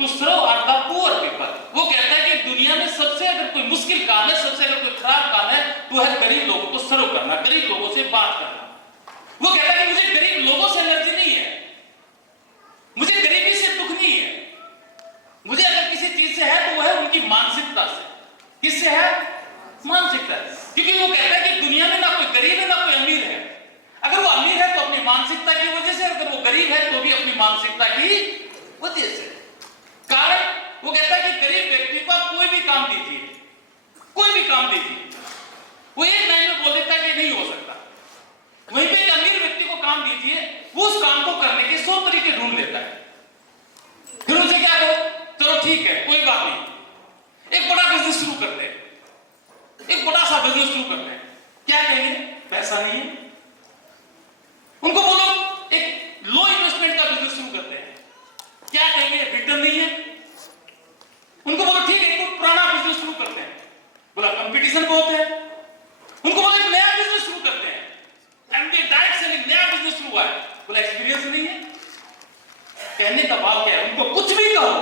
To serve the द people पीपल। वो कहता है कि दुनिया में सबसे अगर कोई मुश्किल काम है, सबसे अगर कोई खराब काम है तो है गरीब लोगों को सर्व करना, गरीब लोगों से बात करना। वो कहता है कि मुझे गरीब लोगों से एलर्जी नहीं है, मुझे गरीबी से दुख नहीं है, मुझे अगर किसी चीज से है तो वो है उनकी मानसिकता से। किससे है? मानसिकता। क्योंकि वो कहता है कि दुनिया में ना कोई गरीब है ना कोई अमीर है। अगर वो अमीर है तो अपनी मानसिकता की वजह से, अगर वो गरीब है तो भी अपनी मानसिकता की वजह से। कारण वो कहता है कि गरीब व्यक्ति को आप कोई भी काम दीजिए, कोई भी काम दीजिए, वो एक लाइन में बोल देता है कि नहीं हो सकता। वहीं पे एक अमीर व्यक्ति को काम दीजिए, वो उस काम को करने के 100 तरीके ढूंढ लेता है। फिर उनसे क्या कहो, चलो ठीक है कोई बात नहीं, एक बड़ा बिजनेस शुरू करते हैं, एक बड़ा सा बिजनेस शुरू करते हैं। क्या कहेंगे? पैसा नहीं है। उनको बोलो एक लो इन्वेस्टमेंट का बिजनेस शुरू करते हैं, क्या कहेंगे? रिटर्न नहीं है। उनको बोलो ठीक है एक पुराना बिजनेस शुरू करते हैं, बोला कंपटीशन बहुत है। उनको बोलो एक नया बिजनेस शुरू करते हैं, एमडी डायरेक्ट सेलिंग नया बिजनेस शुरू हुआ है, बोला एक्सपीरियंस नहीं है। कहने का भाव क्या है? उनको कुछ भी कहो,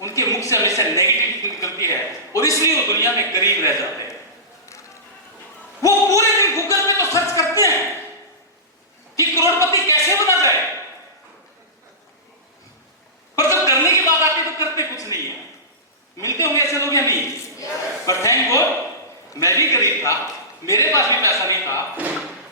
उनके मुख से हमेशा नेगेटिव निकलती है और इसलिए वो दुनिया में गरीब रह जाते हैं। वो पूरे दिन गूगल पे तो सर्च करते हैं कि करोड़पति कैसे बना जाए, पर जब करने की बात आती है तो करते कुछ नहीं है। मिलते होंगे ऐसे लोग या नहीं? पर थैंक गॉड मैं भी गरीब था, मेरे पास भी पैसा नहीं था,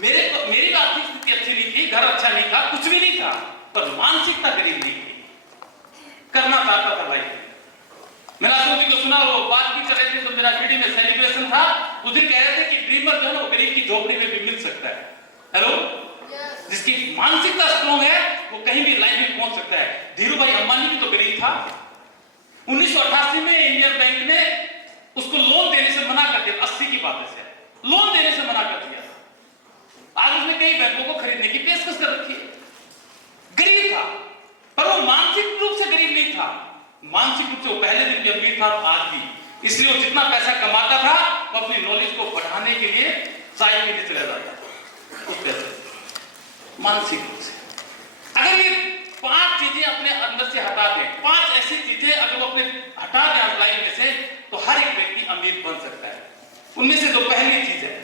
मेरी आर्थिक स्थिति अच्छी नहीं थी, घर अच्छा नहीं था, कुछ भी नहीं था, पर मानसिकता गरीब नहीं थी, करना चाहता था भाई। मैंने आशुतोष जी को सुना, वो बात भी कर रहे थे तो मेरा वीडियो में सेलिब्रेशन था, उस दिन कह रहे थे कि ड्रीमर जो है ना वो गरीब की झोपड़ी में भी मिल सकता है। हेलो, जिसकी मानसिकता स्ट्रॉन्ग है वो कहीं भी लाइफ में पहुंच सकता है। धीरू भाई अंबानी भी तो गरीब था। 1988 में इंडियन बैंक ने उसको लोन देने से मना कर दिया, 80 की बात है, लोन देने से मना कर दिया। आज उसने कई बैंकों को खरीदने की पेशकश कर रखी है। गरीब था पर वो मानसिक रूप से गरीब नहीं था, मानसिक रूप से वो पहले दिन भी अमीर था और आज भी। इसलिए वो जितना पैसा कमाता था वो अपनी नॉलेज को बढ़ाने के लिए चाय पीने चला जाता उस पैसे, मानसिक रूप से। अगर ये 5 चीजें अपने अंदर से हटा दें, 5 ऐसी चीजें अगर वो अपने हटा दें लाइफ में से, तो हर एक व्यक्ति अमीर बन सकता है। उनमें से जो पहली चीज है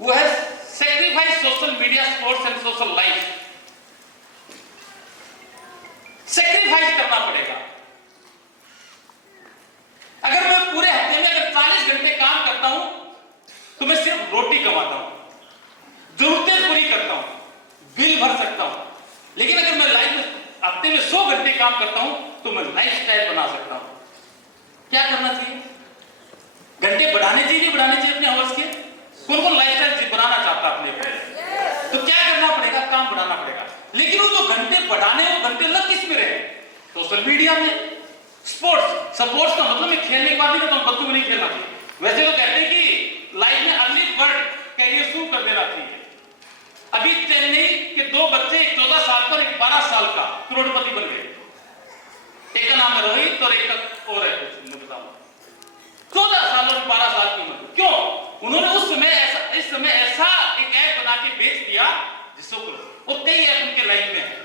वो है sacrifice social media, sports and social life. Sacrifice करना पड़ेगा। अगर मैं पूरे हफ्ते में अगर 40 घंटे काम करता हूं तो मैं सिर्फ रोटी कमाता हूं, जरूरतें पूरी करता हूं, बिल भर सकता हूं। लेकिन अगर मैं लाइफ में हफ्ते में 100 घंटे काम करता हूं तो मैं लाइफस्टाइल बना सकता हूं। क्या करना चाहिए? घंटे बढ़ाने चाहिए, बढ़ाने चाहिए अपने आवर्स के। कौन कौन लाइफस्टाइल बनाना चाहता है अपने? तो क्या करना पड़ेगा? काम बढ़ाना पड़ेगा। लेकिन वो जो घंटे बढ़ाने, वो घंटे लग किस में रहे? सोशल मीडिया में। स्पोर्ट्स, स्पोर्ट्स का मतलब मैं खेलने के बाद नहीं, तो बच्चों को नहीं खेलना चाहिए। वैसे तो कहते हैं कि लाइफ में अर्ली बर्ड कैरियर शुरू कर देना चाहिए। अभी चेन्नई के 2 बच्चे, एक 14 साल का और एक 12 साल का, करोड़पति बन गए। एक का नाम है रोहित और एक का और है कुछ, मैं बताऊंगा। 14 साल और 12 साल की उम्र। क्यों? उन्होंने उस समय ऐसा, इस समय ऐसा एक ऐप बना के बेच दिया जिसको, और कई ऐप उनके लाइन में है।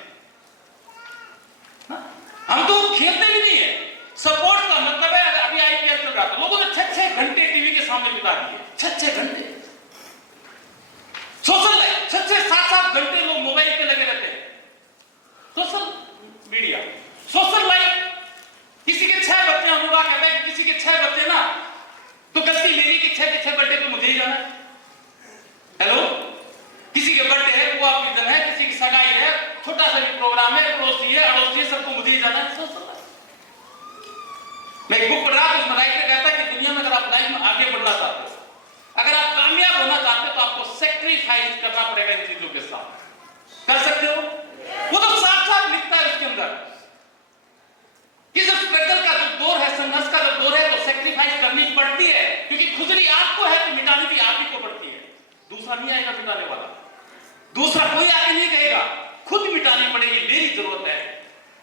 हम तो खेलते भी नहीं है। सपोर्ट का मतलब है, अभी आईपीएल चल रहा था, लोगों ने 6-6 घंटे टीवी के सामने बिता दिए, 6-6 घंटे। सोशल लाइफ 6-6-7-7 घंटे लोग मोबाइल पे लगे रहते हैं। Social media, social life. किसी के 6 बच्चे, अनुराग कहता है कि किसी के 6 बच्चे ना, तो गलती मेरी कि 6 के 6 बर्थडे पे मुझे ही जाना है। हेलो, किसी के बर्थडे है, वो आपकी जन है, किसी की सगाई है, छोटा सा भी प्रोग्राम है, पड़ोसी है, अड़ोसी है, सबको मुझे ही जाना है। Social life. मैं एक बुक पढ़ रहा था, उसमें राइटर कहता है कि दुनिया में अगर आप लाइफ में आगे बढ़ना चाहते हो, अगर आप कामयाब होना चाहते हो, तो आपको सैक्रिफाइस करना पड़ेगा इन चीजों के साथ। कर सकते हो? वो तो साफ-साफ लिखता है उसके अंदर कि जब स्ट्रगल का जो दौर है, संघर्ष का जो दौर है, तो सैक्रिफाइस करनी पड़ती है, क्योंकि खुजली आपको है तो मिटानी भी आप ही को पड़ती है। दूसरा नहीं आएगा मिटाने वाला, दूसरा कोई आके नहीं कहेगा, खुद मिटानी पड़ेगी। मेरी जरूरत है,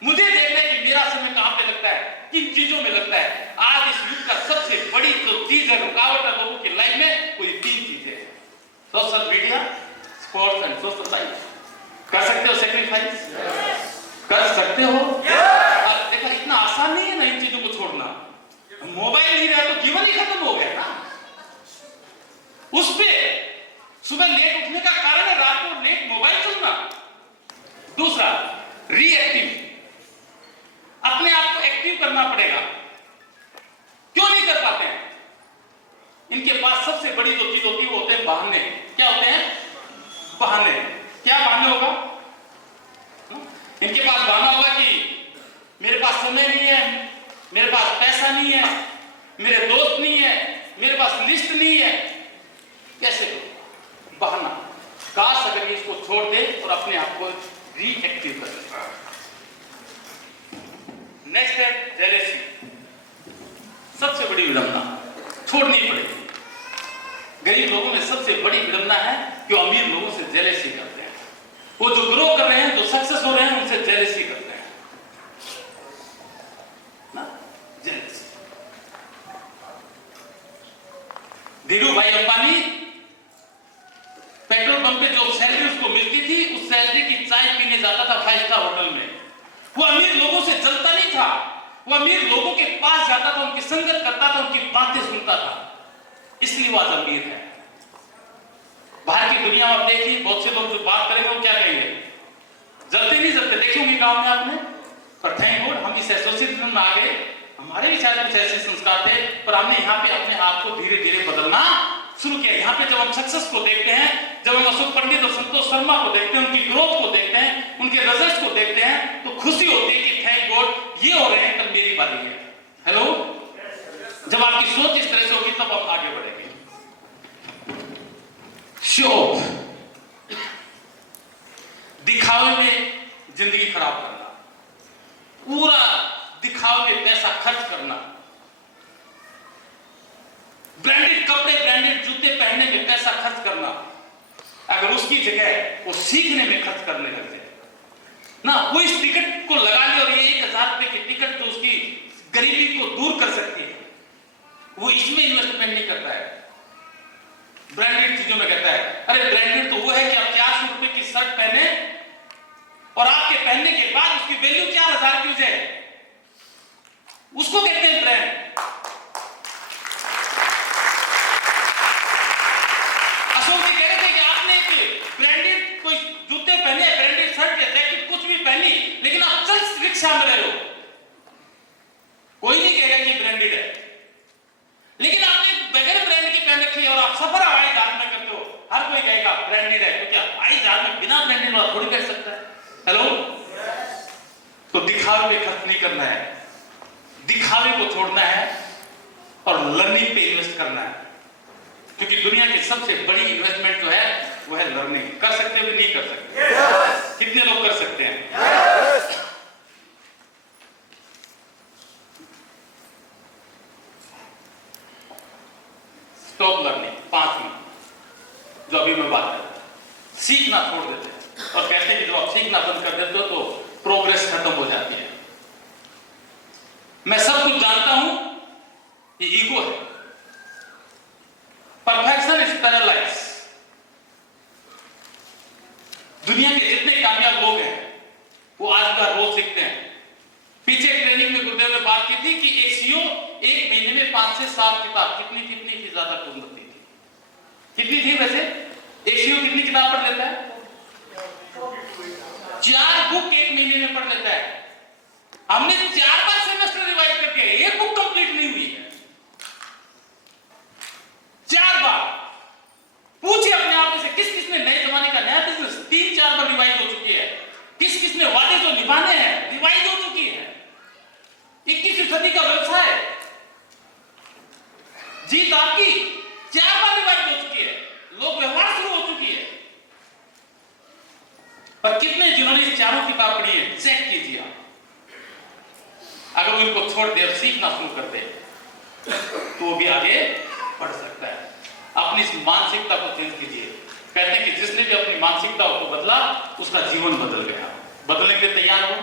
मुझे देखना है कि मेरा समय कहां पे लगता है, किन चीजों में लगता है। आज इस युग का सबसे बड़ी जो चीज है, रुकावट है लोगों की लाइफ में, कोई 3 चीजें हैं: social media, sports and social life. कर सकते हो सैक्रिफाइस? कर सकते हो? आसान नहीं है ना इन चीजों को छोड़ना। मोबाइल नहीं रहा तो जीवन ही खत्म हो गया ना। उस पे सुबह लेट उठने का कारण है रात को लेट मोबाइल चलना। दूसरा, रीएक्टिव, अपने आप को एक्टिव करना पड़ेगा। क्यों नहीं कर पाते हैं? इनके पास सबसे बड़ी जो चीज होती है वो होते हैं बहाने। क्या होते हैं? बहाने। क्या बहाने होगा? इनके पास बहाना होगा कि मेरे पास समय नहीं है, मेरे पास पैसा नहीं है, मेरे दोस्त नहीं है, मेरे पास लिस्ट नहीं है। कैसे करो? बहाना। काश अगर इसको छोड़ दे और अपने आप को रीएक्टिव कर दे। नेक्स्ट है जेलेसी। सबसे बड़ी विडंबना, छोड़नी पड़ेगी। गरीब लोगों में सबसे बड़ी विडंबना है कि अमीर लोगों से जेलेसी करते हैं। वो जो ग्रो कर रहे हैं, जो सक्सेस हो रहे हैं, उनसे जेलेसी करते हैं ना। जेलेसी। धीरू भाई अंबानी पेट्रोल पंप पे जो सैलरी उसको मिलती थी, उस सैलरी की चाय पीने जाता था 5 स्टार होटल में। वो अमीर लोगों से जलता नहीं था, वो अमीर लोगों के पास जाता था, उनकी संगत करता था, उनकी बातें सुनता था। इसलिए वो आज अमीर है। बाहर की दुनिया में आप देखिए, बहुत से लोग जो बात करेंगे वो क्या कहेंगे? जलते नहीं जलते देखे होंगे गांव में आपने। पर थैंक गॉड हम इस एसोसिएशन में आ गए। हमारे भी शायद कुछ ऐसे संस्कार थे, पर हमने यहाँ पे अपने आप को धीरे धीरे बदलना शुरू किया। यहाँ पे जब हम सक्सेस को देखते हैं, जब हम अशोक पंडित और संतोष शर्मा को देखते हैं, उनकी ग्रोथ को देखते हैं, उनके रिजल्ट्स को देखते हैं, तो खुशी होती है कि थैंक गॉड ये हो रहे हैं, कल मेरी बारी है। हेलो, जब आपकी सोच इस तरह से होगी तब आप आगे बढ़ेंगे। शो ऑफ, दिखावे में जिंदगी खराब करना, पूरा दिखावे में पैसा खर्च करना, ब्रांडेड कपड़े ब्रांडेड जूते पहनने में पैसा खर्च करना, अगर उसकी जगह वो सीखने में खर्च करने लग जाए ना, वो इस टिकट को लगा ले और ये 1000 रुपए की टिकट जो उसकी गरीबी को दूर कर सकती है, वो इसमें इन्वेस्टमेंट नहीं करता है। ब्रांडेड चीजों में कहता है अरे ब्रांडेड तो वो है कि आप 400 रुपए की शर्ट पहने और आपके पहनने के बाद उसकी वैल्यू 4000 की हो जाए, उसको कहते हैं ब्रांड। अशोक जी कह रहे थे कि आपने एक ब्रांडेड कोई जूते पहने, ब्रांडेड शर्ट या जैकेट कुछ भी पहनी, लेकिन आप चल रिक्शा में रहे हो, कोई नहीं कहेगा कि ब्रांडेड है। लेकिन आपने बगैर ब्रांड की पहन रखी है और आप सफर हवाई जहाज में करते हो, हर कोई कहेगा ब्रांडेड है। तो क्या हवाई जहाज में बिना ब्रांडेड वाला थोड़ी कर सकता है? हेलो, तो दिखावे में खर्च नहीं करना है, दिखावे को छोड़ना है और लर्निंग पे इन्वेस्ट करना है। क्योंकि दुनिया की सबसे बड़ी इन्वेस्टमेंट जो है वो है लर्निंग। कर सकते हो कि नहीं कर सकते? कितने लोग कर सकते हैं? स्टॉप लर्निंग, 5 मिनट जो अभी मैं बात कर रहा हूं, सीखना छोड़ देते हैं और कहते हैं कि जब आप सीखना बंद कर देते हो तो प्रोग्रेस खत्म हो जाती है। मैं सब कुछ जानता हूं, ये ईगो है। Perfection is paralyse. दुनिया के जितने कामयाब लोग हैं वो आज का रोज सीखते हैं। पीछे ट्रेनिंग में गुरुदेव ने बात की थी कि एक सीईओ एक महीने में 5 से 7 किताब, कितनी थी ज्यादा उन्नति थी, कितनी थी वैसे? एक सीईओ कितनी किताब पढ़ लेता है? 4 बुक एक महीने में पढ़ लेता है। हमने 4 बार सेमेस्टर रिवाइज कर दिया, एक बुक कंप्लीट नहीं हुई है। 4 बार। पूछिए अपने आप में से किस किसने नए जमाने का नया बिजनेस 3-4 बार रिवाइज हो चुकी है? किस किसने वादे जो निभाने हैं रिवाइज हो चुकी है? 21वीं सदी का व्यवसाय, जीत आपकी 4 बार रिवाइज हो चुकी है, लोग व्यवहार शुरू हो चुकी है। पर कितने जिन्होंने इस चारों किताब पढ़ी है, चेक कीजिए आप। अगर वो इनको छोड़ दे और सीखना शुरू कर दे तो वो भी आगे बढ़ सकता है। अपनी इस मानसिकता को चेंज कीजिए। कहते हैं कि जिसने भी अपनी मानसिकता को बदला उसका जीवन बदल गया। बदलने के लिए तैयार हो?